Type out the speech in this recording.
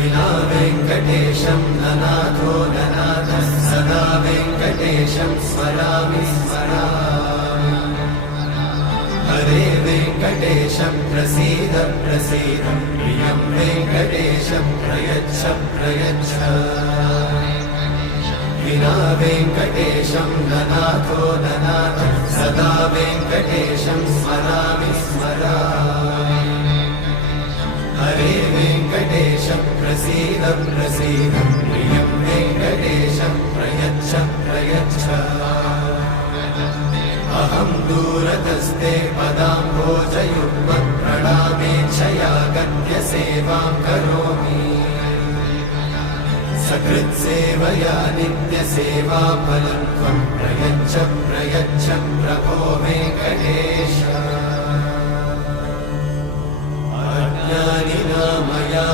विना वेङ्कटेशं ननाथो ननाथः सदा वेङ्कटेशं स्मरामि स्मरामि हरे वेङ्कटेशं प्रसीद प्रसीद प्रियं वेङ्कटेशं प्रयच्छ प्रयच्छ विना वेङ्कटेशं ननाथो ननाथः सदा वेङ्कटेशं स्मरामि स्मरामि हरे वेङ्कटेशं प्रसीद प्रसीद प्रियं वेङ्कटेशं प्रयच्छ प्रयच्छ अहं दूरतस्ते पदाम्भोजयुग्मं प्रणामेच्छया गद्यसेवां करोमि सकृत्सेवया नित्यसेवाफलं त्वं प्रयच्छ प्रयच्छ प्रभो वेङ्कटेश अज्ञानिना मया